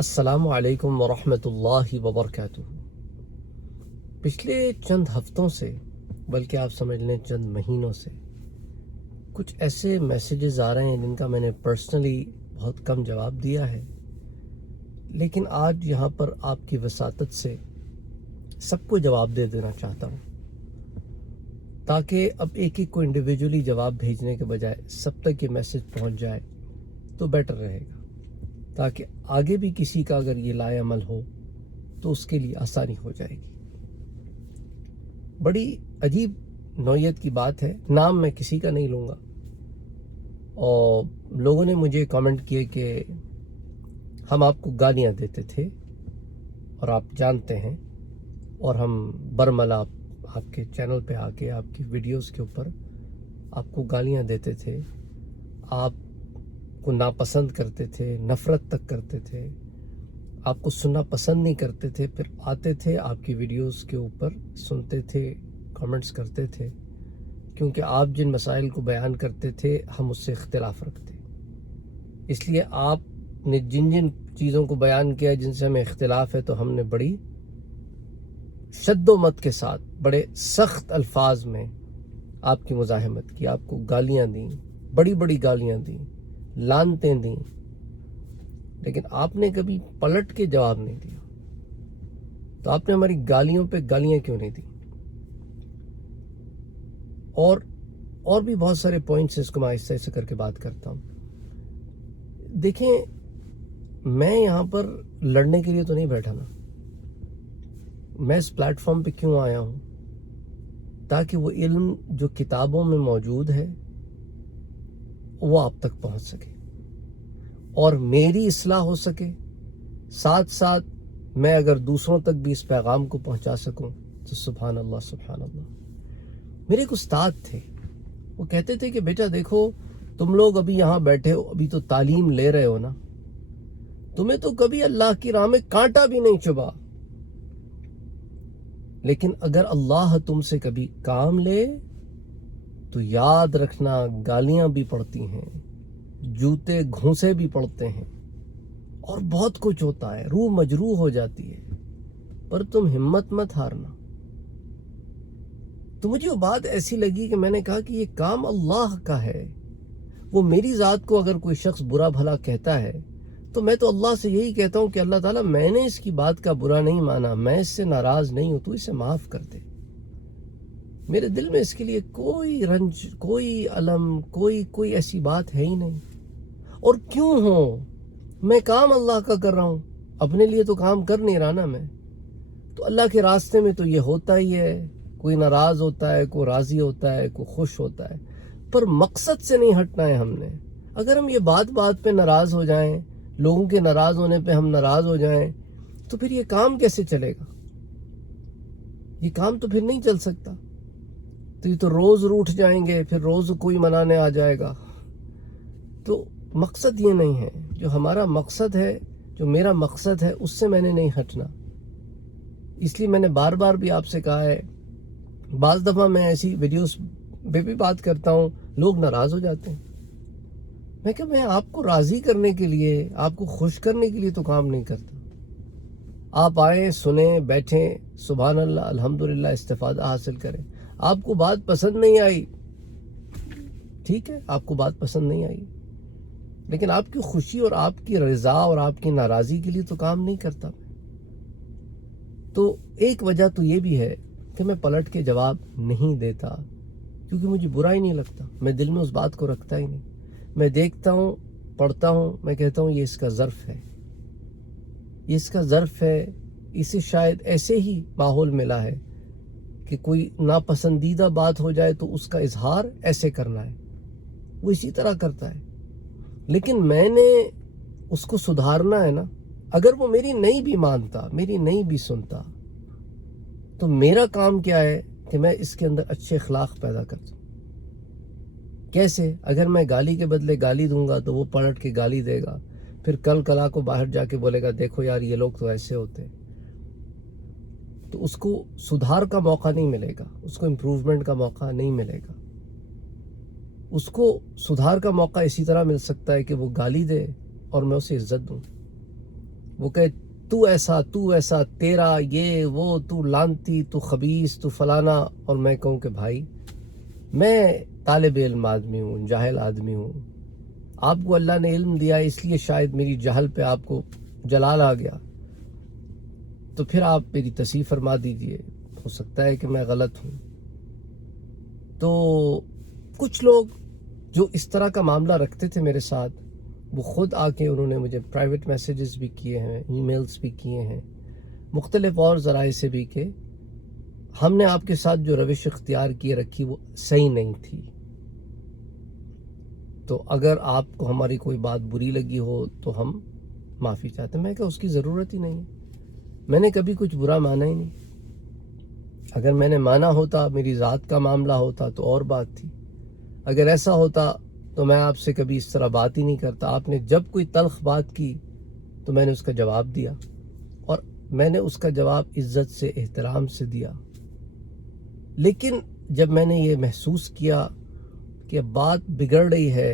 السلام علیکم ورحمۃ اللہ وبرکاتہ۔ پچھلے چند ہفتوں سے، بلکہ آپ سمجھ لیں چند مہینوں سے، کچھ ایسے میسیجز آ رہے ہیں جن کا میں نے پرسنلی بہت کم جواب دیا ہے، لیکن آج یہاں پر آپ کی وساطت سے سب کو جواب دے دینا چاہتا ہوں، تاکہ اب ایک ایک کو انڈیویجولی جواب بھیجنے کے بجائے سب تک یہ میسیج پہنچ جائے تو بیٹر رہے گا، تاکہ آگے بھی کسی کا اگر یہ لائے عمل ہو تو اس کے لیے آسانی ہو جائے گی۔ بڑی عجیب نوعیت کی بات ہے، نام میں کسی کا نہیں لوں گا، اور لوگوں نے مجھے کامنٹ کیے کہ ہم آپ کو گالیاں دیتے تھے اور آپ جانتے ہیں، اور ہم برملا آپ کے چینل پہ آ کے آپ کی ویڈیوز کے اوپر آپ کو گالیاں دیتے تھے، آپ کو ناپسند کرتے تھے، نفرت تک کرتے تھے، آپ کو سننا پسند نہیں کرتے تھے، پھر آتے تھے آپ کی ویڈیوز کے اوپر سنتے تھے، کامنٹس کرتے تھے، کیونکہ آپ جن مسائل کو بیان کرتے تھے ہم اس سے اختلاف رکھتے، اس لیے آپ نے جن جن چیزوں کو بیان کیا جن سے ہمیں اختلاف ہے تو ہم نے بڑی شد و مت کے ساتھ بڑے سخت الفاظ میں آپ کی مزاحمت کی، آپ کو گالیاں دیں، بڑی بڑی گالیاں دیں، لعنتیں دیں، لیکن آپ نے کبھی پلٹ کے جواب نہیں دیا۔ تو آپ نے ہماری گالیوں پہ گالیاں کیوں نہیں دی؟ اور بھی بہت سارے پوائنٹس اس کو میں آہستہ آہستہ کر کے بات کرتا ہوں۔ دیکھیں، میں یہاں پر لڑنے کے لیے تو نہیں بیٹھا نا، میں اس پلیٹ فارم پہ کیوں آیا ہوں؟ تاکہ وہ علم جو کتابوں میں موجود ہے وہ آپ تک پہنچ سکے اور میری اصلاح ہو سکے، ساتھ ساتھ میں اگر دوسروں تک بھی اس پیغام کو پہنچا سکوں تو سبحان اللہ سبحان اللہ۔ میرے ایک استاد تھے، وہ کہتے تھے کہ بیٹا دیکھو، تم لوگ ابھی یہاں بیٹھے ہو، ابھی تو تعلیم لے رہے ہو نا، تمہیں تو کبھی اللہ کی راہ میں کانٹا بھی نہیں چبھا، لیکن اگر اللہ تم سے کبھی کام لے تو یاد رکھنا گالیاں بھی پڑتی ہیں، جوتے گھونسے بھی پڑتے ہیں، اور بہت کچھ ہوتا ہے، روح مجروح ہو جاتی ہے، پر تم ہمت مت ہارنا۔ تو مجھے وہ بات ایسی لگی کہ میں نے کہا کہ یہ کام اللہ کا ہے، وہ میری ذات کو اگر کوئی شخص برا بھلا کہتا ہے تو میں تو اللہ سے یہی کہتا ہوں کہ اللہ تعالیٰ میں نے اس کی بات کا برا نہیں مانا، میں اس سے ناراض نہیں ہوں، تو اسے معاف کر دے۔ میرے دل میں اس کے لیے کوئی رنج، کوئی علم، کوئی ایسی بات ہے ہی نہیں۔ اور کیوں ہو، میں کام اللہ کا کر رہا ہوں، اپنے لیے تو کام کر نہیں رہا نا میں، تو اللہ کے راستے میں تو یہ ہوتا ہی ہے، کوئی ناراض ہوتا ہے، کوئی راضی ہوتا ہے، کوئی خوش ہوتا ہے، پر مقصد سے نہیں ہٹنا ہے ہم نے۔ اگر ہم یہ بات بات پہ ناراض ہو جائیں، لوگوں کے ناراض ہونے پہ ہم ناراض ہو جائیں، تو پھر یہ کام کیسے چلے گا؟ یہ کام تو پھر نہیں چل سکتا، تو یہ تو روز روٹھ جائیں گے، پھر روز کوئی منانے آ جائے گا۔ تو مقصد یہ نہیں ہے، جو ہمارا مقصد ہے، جو میرا مقصد ہے، اس سے میں نے نہیں ہٹنا۔ اس لیے میں نے بار بار بھی آپ سے کہا ہے، بعض دفعہ میں ایسی ویڈیوز پہ بھی بات کرتا ہوں، لوگ ناراض ہو جاتے ہیں، میں کہ میں آپ کو راضی کرنے کے لیے، آپ کو خوش کرنے کے لیے تو کام نہیں کرتا۔ آپ آئیں، سنیں، بیٹھیں، سبحان اللہ، الحمدللہ، استفادہ حاصل کریں۔ آپ کو بات پسند نہیں آئی، ٹھیک ہے، آپ کو بات پسند نہیں آئی، لیکن آپ کی خوشی اور آپ کی رضا اور آپ کی ناراضی کے لیے تو کام نہیں کرتا۔ تو ایک وجہ تو یہ بھی ہے کہ میں پلٹ کے جواب نہیں دیتا، کیونکہ مجھے برا ہی نہیں لگتا، میں دل میں اس بات کو رکھتا ہی نہیں۔ میں دیکھتا ہوں، پڑھتا ہوں، میں کہتا ہوں یہ اس کا ظرف ہے، یہ اس کا ظرف ہے، اسے شاید ایسے ہی ماحول ملا ہے کہ کوئی ناپسندیدہ بات ہو جائے تو اس کا اظہار ایسے کرنا ہے، وہ اسی طرح کرتا ہے، لیکن میں نے اس کو سدھارنا ہے نا۔ اگر وہ میری نہیں بھی مانتا، میری نہیں بھی سنتا، تو میرا کام کیا ہے کہ میں اس کے اندر اچھے اخلاق پیدا کر دوں۔ کیسے؟ اگر میں گالی کے بدلے گالی دوں گا تو وہ پلٹ کے گالی دے گا، پھر کل کلا کو باہر جا کے بولے گا دیکھو یار یہ لوگ تو ایسے ہوتے ہیں، تو اس کو سدھار کا موقع نہیں ملے گا، اس کو امپروومنٹ کا موقع نہیں ملے گا۔ اس کو سدھار کا موقع اسی طرح مل سکتا ہے کہ وہ گالی دے اور میں اسے عزت دوں، وہ کہے تو ایسا تیرا یہ وہ، تو لانتی، تو خبیث، تو فلانا، اور میں کہوں کہ بھائی میں طالب علم آدمی ہوں، جاہل آدمی ہوں، آپ کو اللہ نے علم دیا اس لیے شاید میری جہل پہ آپ کو جلال آ گیا، تو پھر آپ میری تصحیح فرما دیجئے، ہو سکتا ہے کہ میں غلط ہوں۔ تو کچھ لوگ جو اس طرح کا معاملہ رکھتے تھے میرے ساتھ، وہ خود آ کے انہوں نے مجھے پرائیویٹ میسیجز بھی کیے ہیں، ای میلز بھی کیے ہیں، مختلف اور ذرائع سے بھی، کہ ہم نے آپ کے ساتھ جو روش اختیار کیے رکھی وہ صحیح نہیں تھی، تو اگر آپ کو ہماری کوئی بات بری لگی ہو تو ہم معافی چاہتے ہیں۔ میں کہا اس کی ضرورت ہی نہیں ہے، میں نے کبھی کچھ برا مانا ہی نہیں، اگر میں نے مانا ہوتا، میری ذات کا معاملہ ہوتا تو اور بات تھی، اگر ایسا ہوتا تو میں آپ سے کبھی اس طرح بات ہی نہیں کرتا۔ آپ نے جب کوئی تلخ بات کی تو میں نے اس کا جواب دیا، اور میں نے اس کا جواب عزت سے، احترام سے دیا، لیکن جب میں نے یہ محسوس کیا کہ بات بگڑ رہی ہے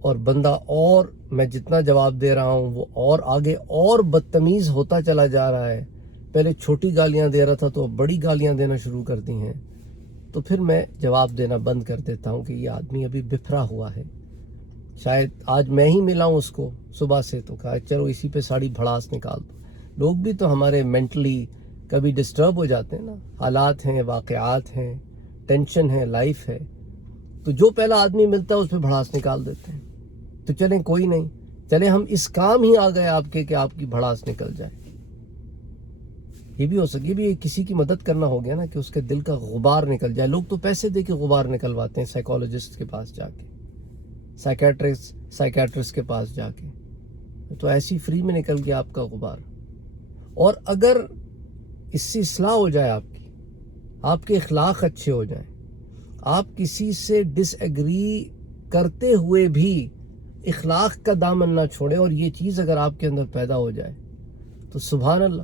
اور بندہ، اور میں جتنا جواب دے رہا ہوں وہ اور آگے اور بدتمیز ہوتا چلا جا رہا ہے، پہلے چھوٹی گالیاں دے رہا تھا تو اب بڑی گالیاں دینا شروع کر دی ہیں، تو پھر میں جواب دینا بند کر دیتا ہوں کہ یہ آدمی ابھی بفرا ہوا ہے، شاید آج میں ہی ملا ہوں اس کو صبح سے، تو کہا چلو اسی پہ ساڑی بھڑاس نکال دو۔ لوگ بھی تو ہمارے مینٹلی کبھی ڈسٹرب ہو جاتے ہیں نا، حالات ہیں، واقعات ہیں، ٹینشن ہے، لائف ہے، تو جو پہلا آدمی ملتا ہے اس پہ بھڑاس نکال دیتے ہیں۔ تو چلیں کوئی نہیں، چلیں ہم اس کام ہی آ گئے آپ کے کہ آپ کی بھڑاس نکل جائے، یہ بھی ہو سکے، یہ بھی کسی کی مدد کرنا ہو گیا نا، کہ اس کے دل کا غبار نکل جائے۔ لوگ تو پیسے دے کے غبار نکلواتے ہیں، سائیکالوجسٹ کے پاس جا کے، سائیکیٹرسٹ کے پاس جا کے، تو ایسی فری میں نکل گیا آپ کا غبار۔ اور اگر اس سے اصلاح ہو جائے آپ کے اخلاق اچھے ہو جائیں، آپ کسی سے ڈس ایگری کرتے ہوئے بھی اخلاق کا دامن نہ چھوڑیں، اور یہ چیز اگر آپ کے اندر پیدا ہو جائے تو سبحان اللہ،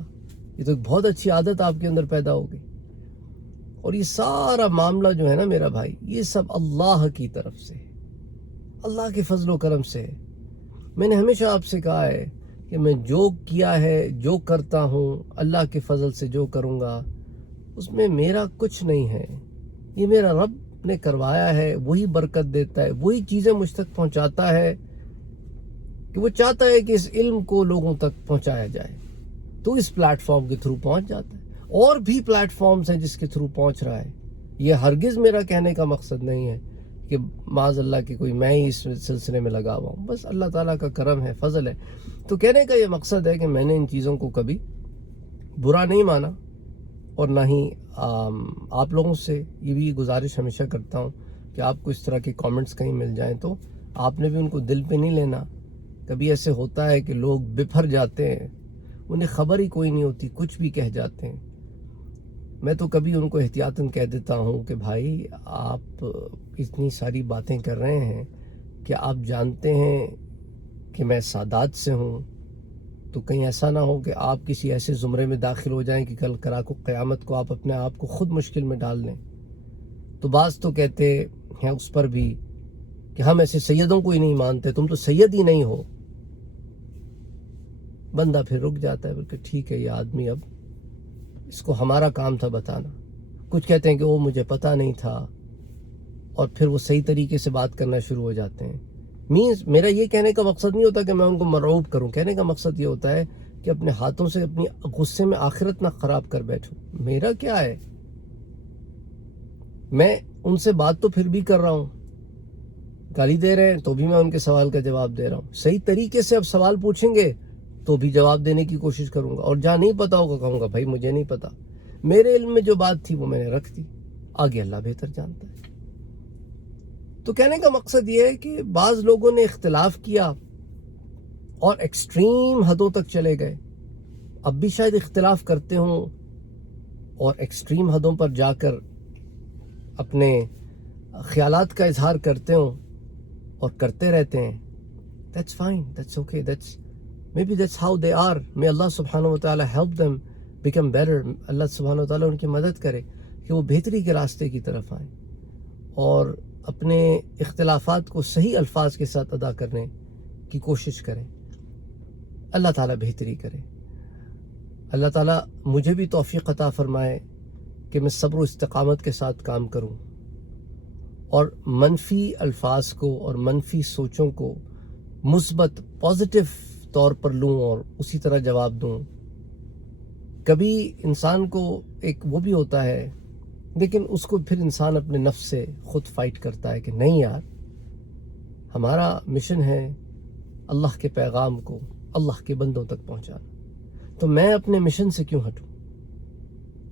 یہ تو ایک بہت اچھی عادت آپ کے اندر پیدا ہو گئی۔ اور یہ سارا معاملہ جو ہے نا میرا بھائی، یہ سب اللہ کی طرف سے، اللہ کے فضل و کرم سے ہے۔ میں نے ہمیشہ آپ سے کہا ہے کہ میں جو کیا ہے، جو کرتا ہوں، اللہ کے فضل سے جو کروں گا اس میں میرا کچھ نہیں ہے، یہ میرا رب نے کروایا ہے، وہی برکت دیتا ہے، وہی چیزیں مجھ تک پہنچاتا ہے کہ وہ چاہتا ہے کہ اس علم کو لوگوں تک پہنچایا جائے، تو اس پلیٹ فارم کے تھرو پہنچ جاتا ہے۔ اور بھی پلیٹ فارمز ہیں جس کے تھرو پہنچ رہا ہے، یہ ہرگز میرا کہنے کا مقصد نہیں ہے کہ معاذ اللہ کہ کوئی میں ہی اس سلسلے میں لگا ہوا ہوں، بس اللہ تعالیٰ کا کرم ہے، فضل ہے۔ تو کہنے کا یہ مقصد ہے کہ میں نے ان چیزوں کو کبھی برا نہیں مانا، اور نہ ہی آپ لوگوں سے یہ بھی گزارش ہمیشہ کرتا ہوں کہ آپ کو اس طرح کے کامنٹس کہیں مل جائیں تو آپ نے بھی ان کو دل پہ نہیں لینا۔ کبھی ایسے ہوتا ہے کہ لوگ بپھر جاتے ہیں، انہیں خبر ہی کوئی نہیں ہوتی، کچھ بھی کہہ جاتے ہیں۔ میں تو کبھی ان کو احتیاطاً کہہ دیتا ہوں کہ بھائی آپ اتنی ساری باتیں کر رہے ہیں کہ آپ جانتے ہیں کہ میں سادات سے ہوں، تو کہیں ایسا نہ ہو کہ آپ کسی ایسے زمرے میں داخل ہو جائیں کہ کل قیامت کو آپ اپنے آپ کو خود مشکل میں ڈال لیں۔ تو بعض تو کہتے ہیں اس پر بھی کہ ہم ایسے سیدوں کو ہی نہیں مانتے، تم تو سید ہی نہیں ہو۔ بندہ پھر رک جاتا ہے، بلکہ ٹھیک ہے، یہ آدمی اب اس کو ہمارا کام تھا بتانا۔ کچھ کہتے ہیں کہ وہ مجھے پتہ نہیں تھا، اور پھر وہ صحیح طریقے سے بات کرنا شروع ہو جاتے ہیں۔ میرا یہ کہنے کا مقصد نہیں ہوتا کہ میں ان کو مرعوب کروں، کہنے کا مقصد یہ ہوتا ہے کہ اپنے ہاتھوں سے اپنی غصے میں آخرت نہ خراب کر بیٹھوں۔ میرا کیا ہے، میں ان سے بات تو پھر بھی کر رہا ہوں، گالی دے رہے ہیں تو بھی میں ان کے سوال کا جواب دے رہا ہوں، صحیح طریقے سے اب سوال پوچھیں گے تو بھی جواب دینے کی کوشش کروں گا، اور جہاں نہیں پتا ہوگا کہوں گا بھائی مجھے نہیں پتا، میرے علم میں جو بات تھی وہ میں نے رکھ دی، آگے اللہ بہتر جانتا ہے۔ تو کہنے کا مقصد یہ ہے کہ بعض لوگوں نے اختلاف کیا اور ایکسٹریم حدوں تک چلے گئے، اب بھی شاید اختلاف کرتے ہوں اور ایکسٹریم حدوں پر جا کر اپنے خیالات کا اظہار کرتے ہوں اور کرتے رہتے ہیں۔ That's fine, that's okay, maybe that's how they are. May Allah subhanahu wa ta'ala help them become better. اللہ سبحانہ wa ta'ala ان کی مدد کرے کہ وہ بہتری کے راستے کی طرف آئیں اور اپنے اختلافات کو صحیح الفاظ کے ساتھ ادا کرنے کی کوشش کریں۔ اللہ تعالیٰ بہتری کرے. اللہ تعالیٰ مجھے بھی توفیق عطا فرمائے کہ میں صبر و استقامت کے ساتھ کام کروں اور منفی الفاظ کو اور منفی سوچوں کو مثبت پازیٹیو طور پر لوں اور اسی طرح جواب دوں. کبھی انسان کو ایک وہ بھی ہوتا ہے، لیکن اس کو پھر انسان اپنے نفس سے خود فائٹ کرتا ہے کہ نہیں یار، ہمارا مشن ہے اللہ کے پیغام کو اللہ کے بندوں تک پہنچانا، تو میں اپنے مشن سے کیوں ہٹوں؟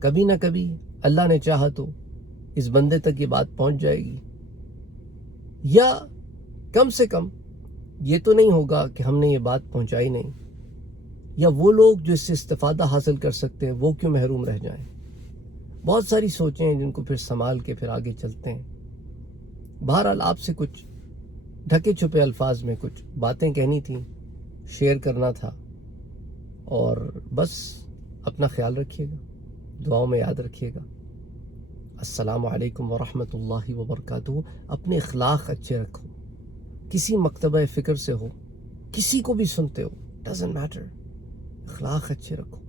کبھی نہ کبھی اللہ نے چاہا تو اس بندے تک یہ بات پہنچ جائے گی، یا کم سے کم یہ تو نہیں ہوگا کہ ہم نے یہ بات پہنچائی نہیں، یا وہ لوگ جو اس سے استفادہ حاصل کر سکتے ہیں وہ کیوں محروم رہ جائیں. بہت ساری سوچیں ہیں جن کو پھر سنبھال کے پھر آگے چلتے ہیں. بہرحال آپ سے کچھ ڈھکے چھپے الفاظ میں کچھ باتیں کہنی تھیں، شیئر کرنا تھا، اور بس اپنا خیال رکھیے گا، دعاؤں میں یاد رکھیے گا. السلام علیکم ورحمۃ اللہ وبرکاتہ. اپنے اخلاق اچھے رکھو، کسی مکتبہ فکر سے ہو، کسی کو بھی سنتے ہو، ڈزنٹ میٹر، اخلاق اچھے رکھو.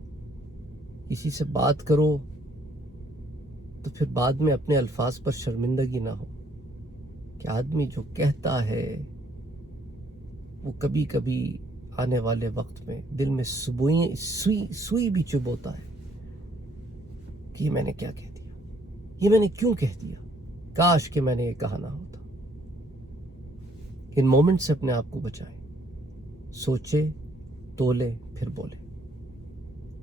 کسی سے بات کرو تو پھر بعد میں اپنے الفاظ پر شرمندگی نہ ہو کہ آدمی جو کہتا ہے وہ کبھی کبھی آنے والے وقت میں دل میں سوئی بھی چبھوتا ہے کہ یہ میں نے کیا کہہ دیا، یہ میں نے کیوں کہہ دیا، کاش کہ میں نے یہ کہا نہ ہوتا. ان مومنٹ سے اپنے آپ کو بچائیں، سوچے، تولے، پھر بولے.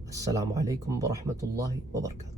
السلام علیکم ورحمۃ اللہ وبرکاتہ.